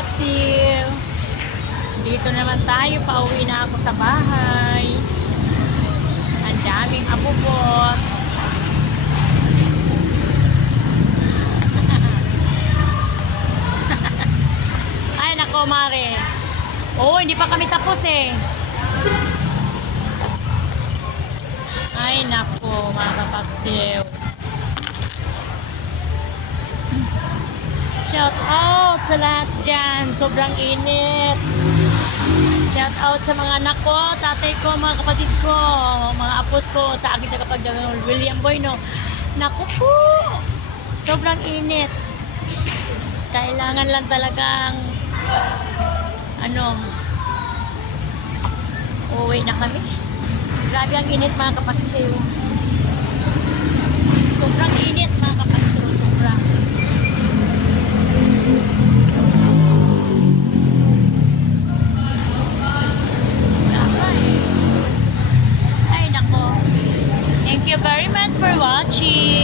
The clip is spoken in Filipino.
kapagsil. Dito naman tayo, pauwi na ako sa bahay. Ang daming abubot. Ay nako mare. Oh, hindi pa kami tapos eh. Ay nako mga kapagsil. Shout out sa lahat dyan. Sobrang init. Shout out sa mga anak ko, tatay ko, mga kapatid ko, mga apos ko, sa aking tagapagdagang William Boy, no. Naku po! Sobrang init. Kailangan lang talagang uuwi na kami. Grabe ang init mga kapagsiw. Sobrang init mga kapagsiw. Sobrang. Ay nako. Thank you very much for watching.